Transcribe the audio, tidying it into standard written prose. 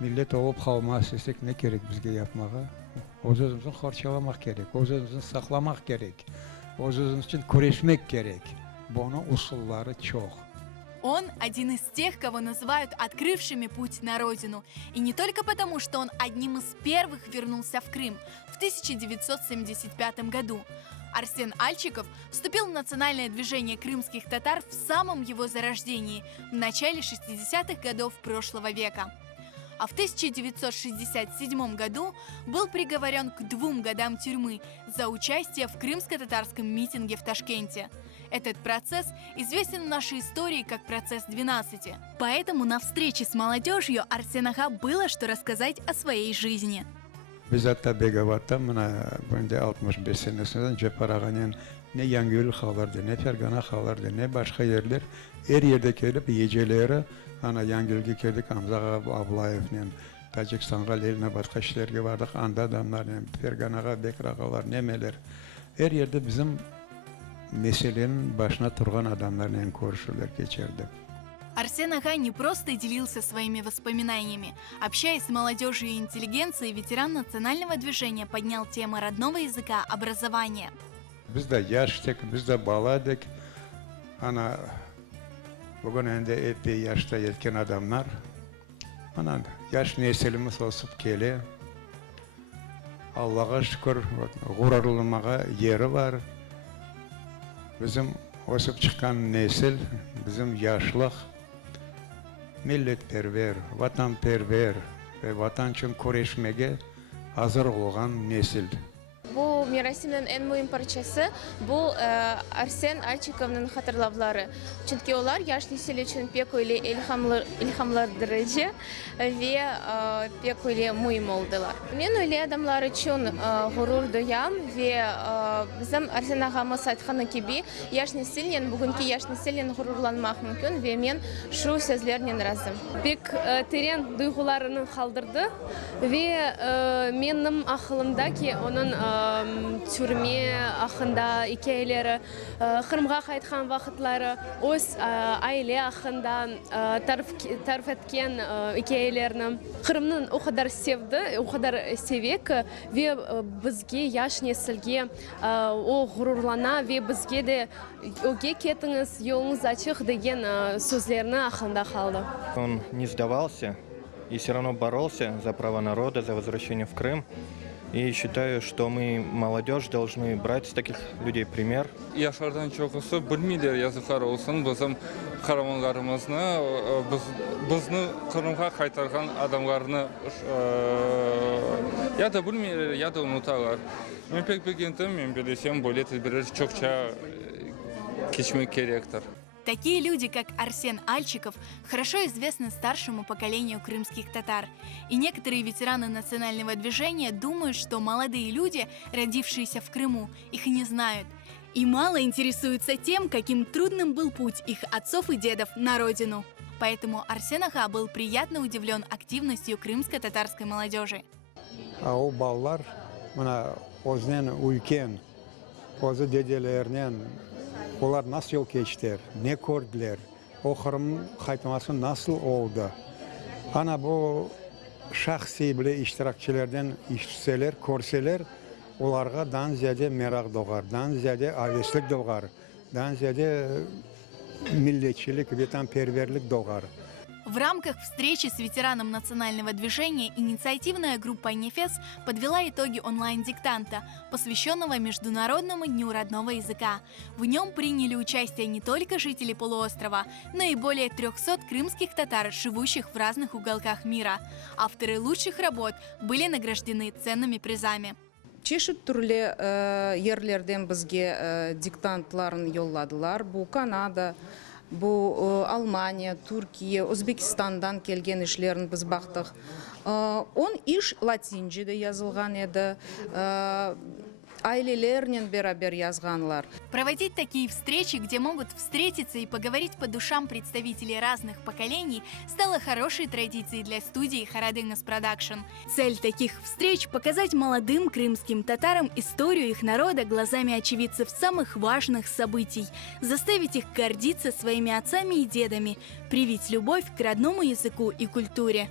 Millet olup kalmaz istek ne gerek bizge yapmağa? Özümüzün harçalamak gerek, özümüzün saklamak gerek, özümüz için kurešmek gerek. Bunun usulları çok. Он один из тех, кого называют открывшими путь на родину. И не только потому, что он одним из первых вернулся в Крым в 1975 году. Арсен Альчиков вступил в национальное движение крымских татар в самом его зарождении, в начале 60-х годов прошлого века. А в 1967 году был приговорен к 2 годам тюрьмы за участие в крымско-татарском митинге в Ташкенте. Этот процесс известен в нашей истории как процесс 12. Поэтому на встрече с молодежью Арсен Аға было что рассказать о своей жизни. Biz hatta Begavat'ta bunda 65 senesinden Cepharağan'ın ne Yangül xalardı, ne Fergana xalardı, ne başka yerler. Her yerde gelip yiyeceleri, ana Yangül'ge geldik, Hamza Ablayev'nin, Tacikistan'a, eline başka işlerge vardık, anda adamlar, Fergana'ga, Bekrağalar, nemeler. Her yerde bizim meselenin başına turgan adamlarla konuşurlar, geçerdi. Арсен Аға не просто делился своими воспоминаниями. Общаясь с молодежью и интеллигенцией, ветеран национального движения поднял темы родного языка, образования. Biz de yaştık, biz de baladık. Ana bugün de epey yaşta yetkin adamlar. Ana yaş nesilimiz olup geliyor. Allah'a şükür gururlanmaya yeri var. Bizim olup çıkan nesil, bizim yaşlılık milletperver, vatanperver ve vatan için kurešmege hazır olan nesil. Bu Mirasim'in en mühim parçası bu Arsen Alchikov'un hatırlamaları. Çünkü onlar yaş nesil için pek öyle ilhamlandırıcı ve pek öyle mühim oldular. Ben öyle adamlar için gurur duyam ve bizim Arsen ağamız aytqаны gibi yaş nesilden, bugünkü yaş nesilden gururlanmak mümkün ve ben şu sözlerden razım. Pek terin duygularını kaldırdı ve benim aklımdaki onun türme hakkında hikayeleri, Kırım'a kayıtkan vakitlari, öz aile hakkında tarif etken hikayelerini Kırım'ın o kadar sevdi, o kadar sevek ve bizge yaş nesilge o gururlana ve bizge de öge ketiniz, yolunuz açık degen sözlerini aklında kaldı. Он не сдавался и все равно боролся за право народа, за возвращение в Крым. И считаю, что мы, молодежь, должны брать с таких людей пример. Yaşlardan çoxusu bilmeyler yazıqlar olsun, bizim kahramanlarımızı, bizni Kırım'a qaytargan adamlarını ya da bilmeyler, ya da unutarlar. Ben pek bilgendim, ben bilesem, böyle tedbirler çokça geçmek gerektir. Такие люди, как Арсен Альчиков, хорошо известны старшему поколению крымских татар. И некоторые ветераны национального движения думают, что молодые люди, родившиеся в Крыму, их не знают. И мало интересуются тем, каким трудным был путь их отцов и дедов на родину. Поэтому Арсен Аға был приятно удивлен активностью крымско-татарской молодежи. А o ballar buna öznen uyken, özü dedelerinin onlar nasıl yol geçtiler, ne gördüler, o Kırım kayıtması nasıl oldu? Ana bu şahsi bile iştirakçilerden işitseler, görseler, onlara dan ziyade merak doğar, dan ziyade aveslik doğar, dan ziyade milletçilik, vatanperverlik doğar. В рамках встречи с ветераном национального движения инициативная группа «Нефес» подвела итоги онлайн-диктанта, посвященного Международному дню родного языка. В нем приняли участие не только жители полуострова, но и более 300 крымских татар, живущих в разных уголках мира. Авторы лучших работ были награждены ценными призами. Чешет түрлі ерлерден бізге диктантларын yolladılar. Bu Канада, bu Almanya, Türkiye, Özbekistan'dan kelgen işlerini biz baktık. On iş Latince'de yazılgan edi. Ailelerle beraber yazганlar. Проводить такие встречи, где могут встретиться и поговорить по душам представители разных поколений, стало хорошей традицией для студии Харадынас Продакшн. Цель таких встреч – показать молодым крымским татарам историю их народа глазами очевидцев самых важных событий, заставить их гордиться своими отцами и дедами, привить любовь к родному языку и культуре.